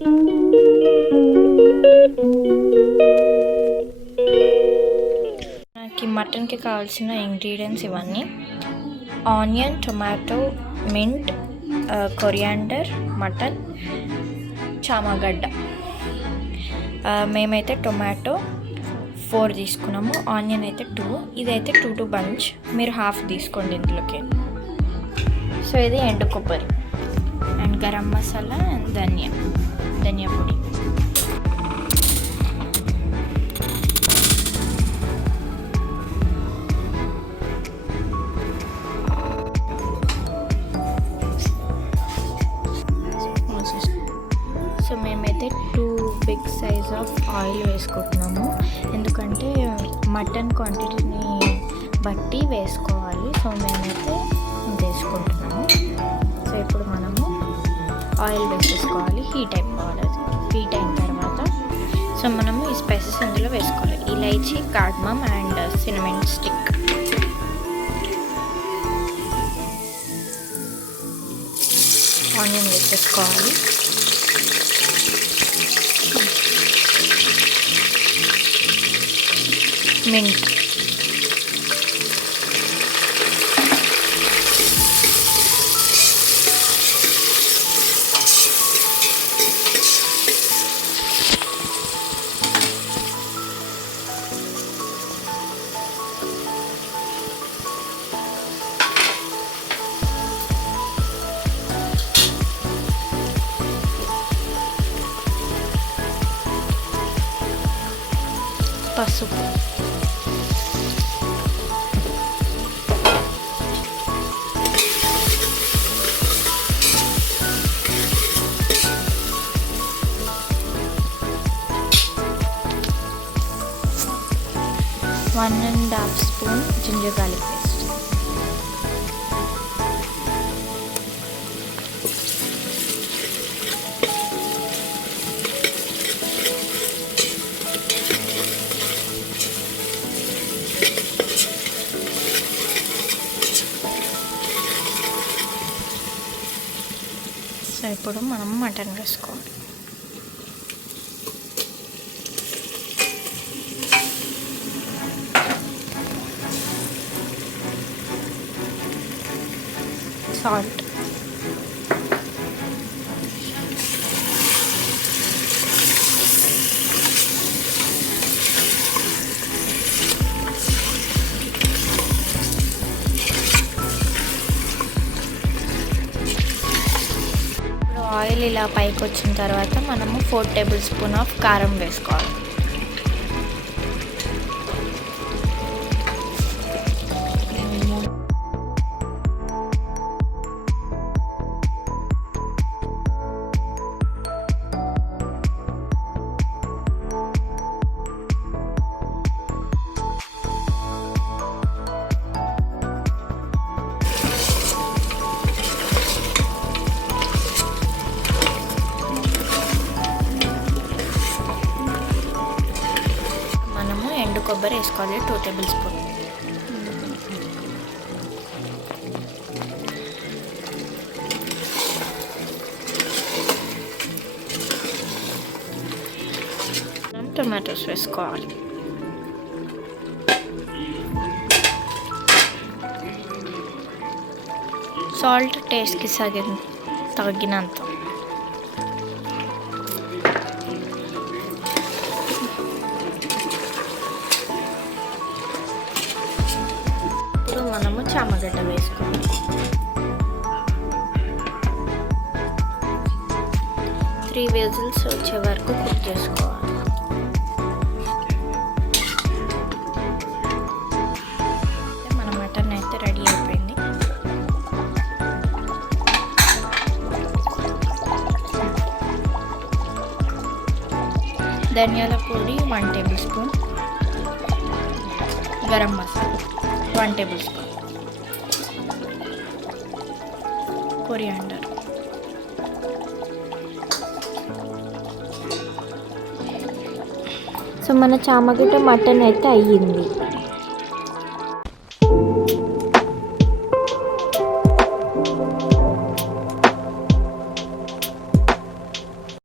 నాకు మటన్కి కావాల్సిన ఇంగ్రీడియంట్స్ ఇవన్నీ: onion, tomato, mint, coriander, mutton, చామగడ్డ. మేమైతే టొమాటో 4 తీసుకున్నాము, ఆనియన్ అయితే 2, ఇదైతే 2 బంచ్, మీరు హాఫ్ తీసుకోండి ఇందులోకి. సో ఇది ఎండు కొబ్బరి అండ్ గరం మసాలా అండ్ ధనియా పొడి. సో మేమైతే 2 బిగ్ సైజ్ ఆఫ్ ఆయిల్ వేసుకుంటున్నాము, ఎందుకంటే మటన్ క్వాంటిటీని బట్టి వేసుకోవాలి. సో మేమైతే వేసుకుంటున్నాము. సో ఇప్పుడు మనము ఆయిల్ వేసేసుకోవాలి, హీట్ అయిపోవాలి. అది హీట్ అయిన తర్వాత సో మనము ఈ స్పైసెస్ అందులో వేసుకోవాలి: elaichi, cardamom and cinnamon stick. Onion వేసేసుకోవాలి, మింట్, పసుపు, one and half spoon ginger garlic paste. So ఇప్పుడు మనం మటన్ వేసుకోవాలి. సాల్ట్, ఆయిల్ ఇలా పైకి వచ్చిన తర్వాత మనము 4 టేబుల్ స్పూన్ ఆఫ్ కారం వేసుకోవాలి. ఎండు కొబ్బరి వేసుకోవాలి, 2 టేబుల్ స్పూన్. టొమాటోస్ వేసుకోవాలి. సాల్ట్ టేస్ట్కి తగినంత. మనము చామగడ్డ వేసుకోవాలి. 3 విజిల్స్ వచ్చే వరకు కుక్ చేసుకోవాలి. మన మటన్ అయితే రెడీ అయిపోయింది. ధనియాల పొడి 1 టేబుల్ స్పూన్, గరం మసాలా 1 టేబుల్ స్పూన్, కొరియాండర్, సో మన చామగడ్డ మటన్ అయితే అయ్యింది.